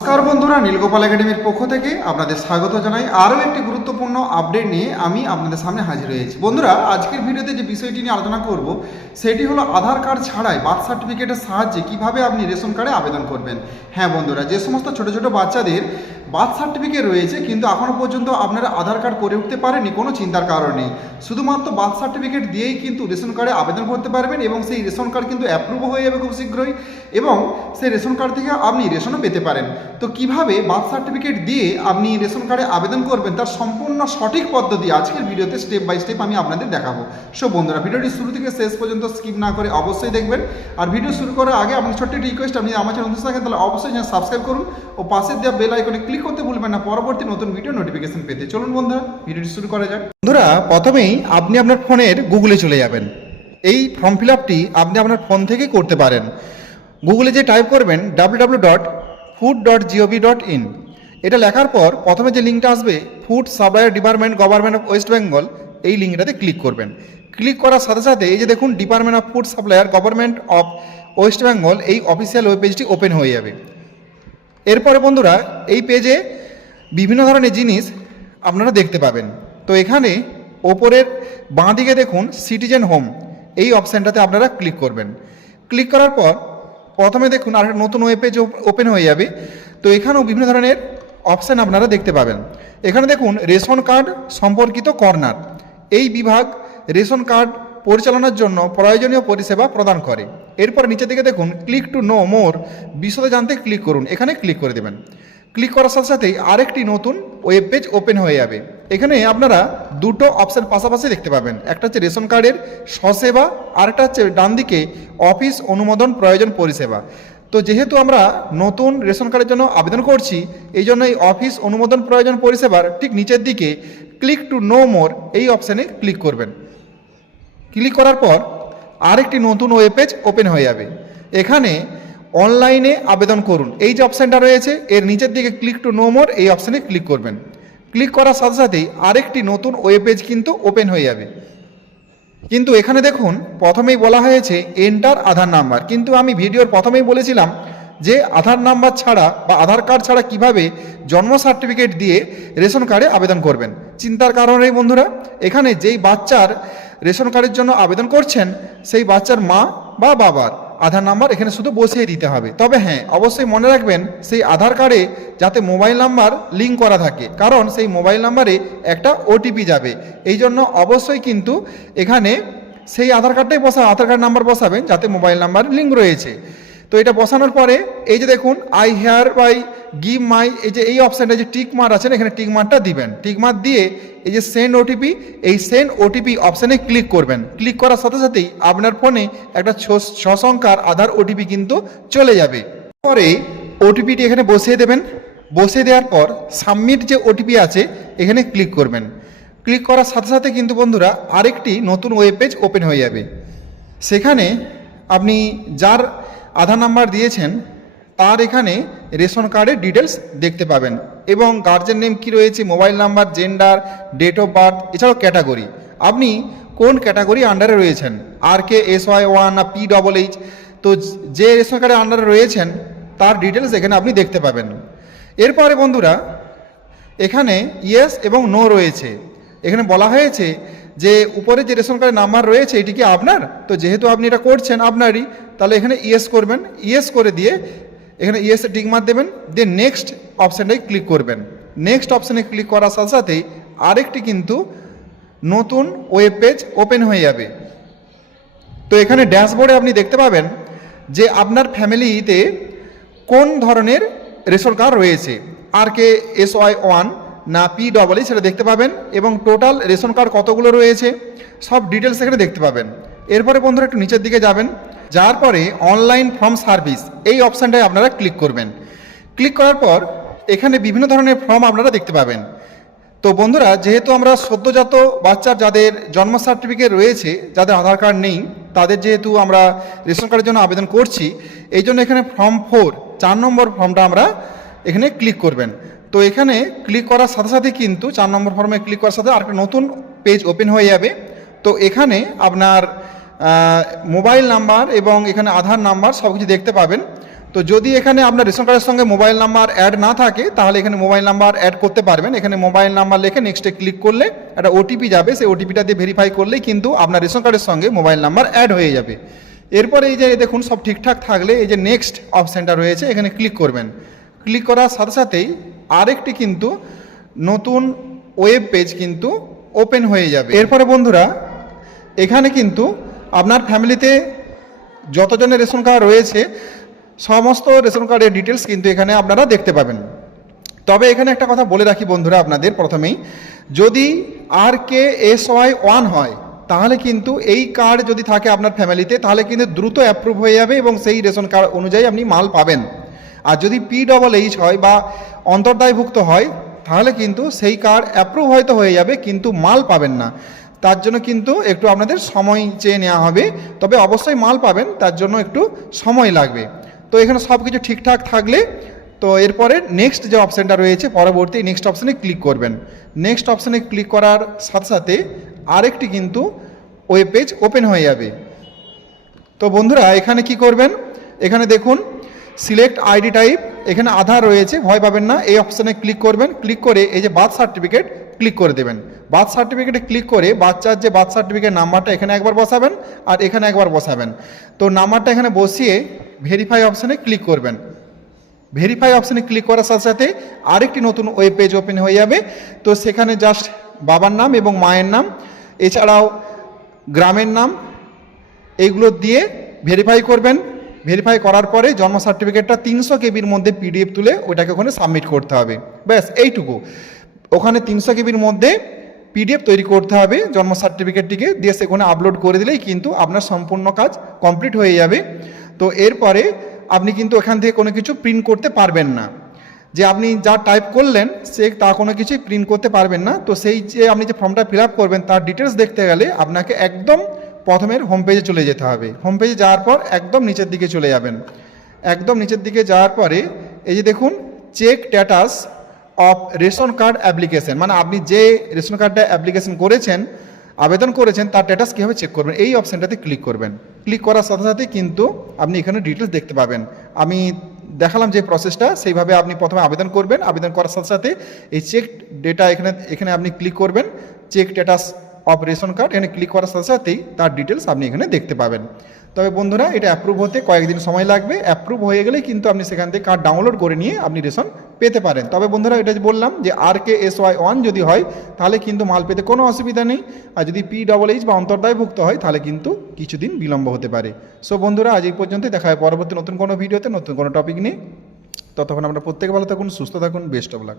নমস্কার বন্ধুরা, নীলগোপাল একাডেমির পক্ষ থেকে আপনাদের স্বাগত জানাই। আরও একটি গুরুত্বপূর্ণ আপডেট নিয়ে আমি আপনাদের সামনে হাজির হয়েছি। বন্ধুরা, আজকের ভিডিওতে যে বিষয়টি নিয়ে আলোচনা করব সেটি হলো আধার কার্ড ছাড়াই বার্থ সার্টিফিকেটের সাহায্যে কিভাবে আপনি রেশন কার্ডে আবেদন করবেন। হ্যাঁ বন্ধুরা, যে সমস্ত ছোট ছোট বাচ্চাদের বার্থ সার্টিফিকেট রয়েছে কিন্তু এখনও পর্যন্ত আপনারা আধার কার্ড করে উঠতে পারেননি, কোনো চিন্তার কারণ নেই। শুধুমাত্র বার্থ সার্টিফিকেট দিয়েই কিন্তু রেশন কার্ডে আবেদন করতে পারবেন এবং সেই রেশন কার্ড কিন্তু অ্যাপ্রুভ হয়ে যাবে খুব শীঘ্রই এবং সেই রেশন কার্ড থেকে আপনি রেশনও পেতে পারেন। তো কিভাবে বার্থ সার্টিফিকেট দিয়ে আপনি রেশন কার্ডে আবেদন করবেন তার সম্পূর্ণ সঠিক পদ্ধতি আজকের ভিডিওতে স্টেপ বাই স্টেপ আমি আপনাদের দেখাবো। সো বন্ধুরা, ভিডিওটি শুরু থেকে শেষ পর্যন্ত স্কিপ না করে অবশ্যই দেখবেন। আর ভিডিও শুরু করার আগে আপনার ছোট্ট রিকোয়েস্ট, আপনি আমার চ্যানেল নতুন থাকেন তাহলে অবশ্যই সাবস্ক্রাইব করুন ও পাশের দেওয়া বেল আইকনে ক্লিক করতে ভুলবেন না পরবর্তী নতুন ভিডিও নোটিফিকেশন পেতে। চলুন বন্ধুরা, ভিডিওটি শুরু করা যাক। বন্ধুরা, প্রথমেই আপনি আপনার ফোনের গুগলে চলে যাবেন। এই ফর্ম ফিল আপটি আপনি আপনার ফোন থেকেই করতে পারেন। গুগলে যে টাইপ করবেন www.food.gov.in, এটা লেখার পর প্রথমে যে লিঙ্কটা আসবে food supplier department government of West Bengal, এই লিঙ্কটাতে ক্লিক করবেন। ক্লিক করার সাথে সাথে এই যে দেখুন department of food supplier government of West Bengal, এই অফিসিয়াল ওয়েব পেজটি ওপেন হয়ে যাবে। এরপরে বন্ধুরা, এই পেজে বিভিন্ন ধরনের জিনিস আপনারা দেখতে পাবেন। তো এখানে ওপরের বাঁ দিকে দেখুন সিটিজেন হোম, এই অপশানটাতে আপনারা ক্লিক করবেন। ক্লিক করার পর প্রথমে দেখুন আরেকটা নতুন ওয়েব পেজ ওপেন হয়ে যাবে। তো এখানেও বিভিন্ন ধরনের অপশান আপনারা দেখতে পাবেন। এখানে দেখুন রেশন কার্ড সম্পর্কিত কর্নার, এই বিভাগ রেশন কার্ড পরিচালনার জন্য প্রয়োজনীয় পরিষেবা প্রদান করে। এরপর নিচের দিকে দেখুন ক্লিক টু নো মোর, বিশদে জানতে ক্লিক করুন, এখানে ক্লিক করে দেবেন। ক্লিক করার সাথে সাথেই আরেকটি নতুন ওয়েব পেজ ওপেন হয়ে যাবে। এখানে আপনারা দুটো অপশান পাশাপাশি দেখতে পাবেন, একটা হচ্ছে রেশন কার্ডের স্বসেবা, আরেকটা হচ্ছে ডান দিকে অফিস অনুমোদন প্রয়োজন পরিষেবা। তো যেহেতু আমরা নতুন রেশন কার্ডের জন্য আবেদন করছি, এই জন্য এই অফিস অনুমোদন প্রয়োজন পরিষেবার ঠিক নিচের দিকে ক্লিক টু নো মোর, এই অপশানে ক্লিক করবেন। ক্লিক করার পর আরেকটি নতুন ওয়েব পেজ ওপেন হয়ে যাবে। এখানে অনলাইনে আবেদন করুন, এই যে অপশানটা রয়েছে এর নিচের দিকে ক্লিক টু নো মোর, এই অপশানে ক্লিক করবেন। ক্লিক করার সাথে সাথেই আরেকটি নতুন ওয়েব পেজ কিন্তু ওপেন হয়ে যাবে। কিন্তু এখানে দেখুন প্রথমেই বলা হয়েছে এন্টার আধার নাম্বার, কিন্তু আমি ভিডিওর প্রথমেই বলেছিলাম যে আধার নাম্বার ছাড়া বা আধার কার্ড ছাড়া কিভাবে জন্ম সার্টিফিকেট দিয়ে রেশন কার্ডে আবেদন করবেন। চিন্তার কারণেই বন্ধুরা, এখানে যেই বাচ্চার রেশন কার্ডের জন্য আবেদন করছেন সেই বাচ্চার মা বা বাবার আধার নাম্বার এখানে শুধু বসিয়ে দিতে হবে। তবে হ্যাঁ, অবশ্যই মনে রাখবেন সেই আধার কার্ডে যাতে মোবাইল নাম্বার লিঙ্ক করা থাকে, কারণ সেই মোবাইল নাম্বারে একটা ওটিপি যাবে। এই জন্য অবশ্যই কিন্তু এখানে সেই আধার কার্ডটাই আধার কার্ড নাম্বার বসাবেন যাতে মোবাইল নাম্বার লিঙ্ক রয়েছে। তো এটা বসানোর পরে এই যে দেখুন I hereby give my, এই যে এই অপশানটা যে টিক মার্ক আছেন এখানে টিক মার্কটা দিবেন। টিক মার্ক দিয়ে এই যে সেন্ড ওটিপি, এই সেন্ড ওটিপি অপশানে ক্লিক করবেন। ক্লিক করার সাথে সাথেই আপনার ফোনে একটা 6 সংখ্যার আধার ওটিপি কিন্তু চলে যাবে। পরে ওটিপিটি এখানে বসিয়ে দেবেন। বসিয়ে দেওয়ার পর সাবমিট যে ওটিপি আছে এখানে ক্লিক করবেন। ক্লিক করার সাথে সাথে কিন্তু বন্ধুরা আরেকটি নতুন ওয়েব পেজ ওপেন হয়ে যাবে। সেখানে আপনি যার আধার নাম্বার দিয়েছেন তার এখানে রেশন কার্ডের ডিটেলস দেখতে পাবেন এবং গার্জেন নেম কী রয়েছে, mobile number, gender, date of birth, এছাড়াও ক্যাটাগরি, আপনি কোন ক্যাটাগরি আন্ডারে রয়েছেন, RK-SY1 না PHH। তো যে রেশন কার্ডের আন্ডারে রয়েছেন তার ডিটেলস এখানে আপনি দেখতে পাবেন। এরপরে বন্ধুরা এখানে ইয়েস এবং নো রয়েছে। এখানে বলা হয়েছে যে উপরে যে রেশন কার্ডের নাম্বার রয়েছে এটি কি আপনার, তো যেহেতু আপনি এটা করছেন আপনারই, তাহলে এখানে ইয়েস করবেন। ইয়েস করে দিয়ে এখানে ইয়েসে টিক মার্ক দেবেন, দিয়ে নেক্সট অপশানটাই ক্লিক করবেন। নেক্সট অপশানে ক্লিক করার সাথে সাথেই আরেকটি কিন্তু নতুন ওয়েব পেজ ওপেন হয়ে যাবে। তো এখানে ড্যাশবোর্ডে আপনি দেখতে পাবেন যে আপনার ফ্যামিলিতে কোন ধরনের রেশন কার্ড রয়েছে, RK-SY1 না PHH সেটা দেখতে পাবেন এবং টোটাল রেশন কার্ড কতগুলো রয়েছে সব ডিটেলস এখানে দেখতে পাবেন। এরপরে বন্ধুরা একটু নিচের দিকে যাবেন, যাওয়ার পরে অনলাইন ফর্ম সার্ভিস, এই অপশানটায় আপনারা ক্লিক করবেন। ক্লিক করার পর এখানে বিভিন্ন ধরনের ফর্ম আপনারা দেখতে পাবেন। তো বন্ধুরা, যেহেতু আমরা সদ্যজাত বাচ্চার যাদের জন্ম সার্টিফিকেট রয়েছে, যাদের আধার কার্ড নেই, তাদের যেহেতু আমরা রেশন কার্ডের জন্য আবেদন করছি, এই জন্য এখানে ফর্ম 4 নম্বর ফর্মটা আমরা এখানে ক্লিক করবেন। তো এখানে ক্লিক করার সাথে সাথে কিন্তু 4 নম্বর ফর্মে ক্লিক করার সাথে আরেকটা নতুন পেজ ওপেন হয়ে যাবে। তো এখানে আপনার মোবাইল নাম্বার এবং এখানে আধার নাম্বার সব কিছু দেখতে পাবেন। তো যদি এখানে আপনার রেশন কার্ডের সঙ্গে মোবাইল নাম্বার অ্যাড না থাকে তাহলে এখানে মোবাইল নাম্বার অ্যাড করতে পারবেন। এখানে মোবাইল নাম্বার লিখে নেক্সটে ক্লিক করলে একটা ওটিপি যাবে, সেই ওটিপিটা দিয়ে ভেরিফাই করলেই কিন্তু আপনার রেশন কার্ডের সঙ্গে মোবাইল নাম্বার অ্যাড হয়ে যাবে। এরপরে এই যে দেখুন সব ঠিকঠাক থাকলে এই যে নেক্সট অপশানটা রয়েছে এখানে ক্লিক করবেন। ক্লিক করার সাথে সাথেই আরেকটি কিন্তু নতুন ওয়েব পেজ কিন্তু ওপেন হয়ে যাবে। এরপরে বন্ধুরা এখানে কিন্তু আপনার ফ্যামিলিতে যতজনের রেশন কার্ড রয়েছে সমস্ত রেশন কার্ডের ডিটেলস কিন্তু এখানে আপনারা দেখতে পাবেন। তবে এখানে একটা কথা বলে রাখি বন্ধুরা আপনাদের প্রথমেই, যদি RKSY1 হয় তাহলে কিন্তু এই কার্ড যদি থাকে আপনার ফ্যামিলিতে তাহলে কিন্তু দ্রুত অ্যাপ্রুভ হয়ে যাবে এবং সেই রেশন কার্ড অনুযায়ী আপনি মাল পাবেন। আর যদি PHH হয় বা অন্তর্দায়ভুক্ত হয় তাহলে কিন্তু সেই কার্ড অ্যাপ্রুভ হয়তো হয়ে যাবে কিন্তু মাল পাবেন না। তার জন্য কিন্তু একটু আপনাদের সময় চেয়ে নেওয়া হবে, তবে অবশ্যই মাল পাবেন, তার জন্য একটু সময় লাগবে। তো এখানে সব কিছু ঠিকঠাক থাকলে তো এরপরে নেক্সট যে অপশানটা রয়েছে পরবর্তী নেক্সট অপশানে ক্লিক করবেন। নেক্সট অপশানে ক্লিক করার সাথে সাথে আরেকটি কিন্তু ওয়েব পেজ ওপেন হয়ে যাবে। তো বন্ধুরা এখানে কি করবেন, এখানে দেখুন সিলেক্ট আইডি টাইপ, এখানে আধার রয়েছে, ভয় পাবেন না। এই অপশানে ক্লিক করবেন, ক্লিক করে এই যে বার্থ সার্টিফিকেট ক্লিক করে দেবেন। বার্থ সার্টিফিকেটে ক্লিক করে বাচ্চার যে বার্থ সার্টিফিকেট নাম্বারটা এখানে একবার বসাবেন আর এখানে একবার বসাবেন। তো নাম্বারটা এখানে বসিয়ে ভেরিফাই অপশানে ক্লিক করবেন। ভেরিফাই অপশানে ক্লিক করার সাথে সাথে আরেকটি নতুন ওয়েব পেজ ওপেন হয়ে যাবে। তো সেখানে জাস্ট বাবার নাম এবং মায়ের নাম এছাড়াও গ্রামের নাম এইগুলো দিয়ে ভেরিফাই করবেন। ভেরিফাই করার পরে জন্ম সার্টিফিকেটটা 300 কেবির মধ্যে PDF তুলে ওইটাকে ওখানে সাবমিট করতে হবে। ব্যাস এইটুকু, ওখানে 300 কেবির মধ্যে PDF তৈরি করতে হবে জন্ম সার্টিফিকেটটিকে দিয়ে সেখানে আপলোড করে দিলেই কিন্তু আপনার সম্পূর্ণ কাজ কমপ্লিট হয়ে যাবে। তো এরপরে আপনি কিন্তু এখান থেকে কোনো কিছু প্রিন্ট করতে পারবেন না, যে আপনি যা টাইপ করলেন সে তা কোনো কিছুই প্রিন্ট করতে পারবেন না। তো সেই যে আপনি যে ফর্মটা ফিল আপ করবেন তার ডিটেলস দেখতে গেলে আপনাকে একদম প্রথমের হোম পেজে চলে যেতে হবে। হোম পেজে যাওয়ার পর একদম নিচের দিকে চলে যাবেন। একদম নিচের দিকে যাওয়ার পরে এই যে দেখুন check status of ration card application, মানে আপনি যে রেশন কার্ডটা অ্যাপ্লিকেশন করেছেন আবেদন করেছেন তার স্ট্যাটাস কীভাবে চেক করবেন এই অপশানটাতে ক্লিক করবেন। ক্লিক করার সাথে সাথে কিন্তু আপনি এখানে ডিটেলস দেখতে পাবেন। আমি দেখালাম যে প্রসেসটা সেইভাবে আপনি প্রথমে আবেদন করবেন। আবেদন করার সাথে সাথে এই চেক ডেটা এখানে আপনি ক্লিক করবেন। Check status of ration card এখানে ক্লিক করার সাথে সাথেই তার ডিটেলস আপনি এখানে দেখতে পাবেন। তবে বন্ধুরা এটা অ্যাপ্রুভ হতে কয়েকদিন সময় লাগবে। অ্যাপ্রুভ হয়ে গেলেই কিন্তু আপনি সেখান থেকে কার্ড ডাউনলোড করে নিয়ে আপনি রেশন পেতে পারেন। তবে বন্ধুরা এটা যে বললাম যে RKSY1 যদি হয় তাহলে কিন্তু মাল পেতে কোনো অসুবিধা নেই, আর যদি PHH বা অন্তর্দায়ভুক্ত হয় তাহলে কিন্তু কিছুদিন বিলম্ব হতে পারে। সো বন্ধুরা আজ এই পর্যন্তই, দেখা হয় পরবর্তী নতুন কোনো ভিডিওতে নতুন কোনো টপিক নিয়ে। ততক্ষণ আপনারা প্রত্যেকে ভালো থাকুন, সুস্থ থাকুন, বেস্ট অফ লাক।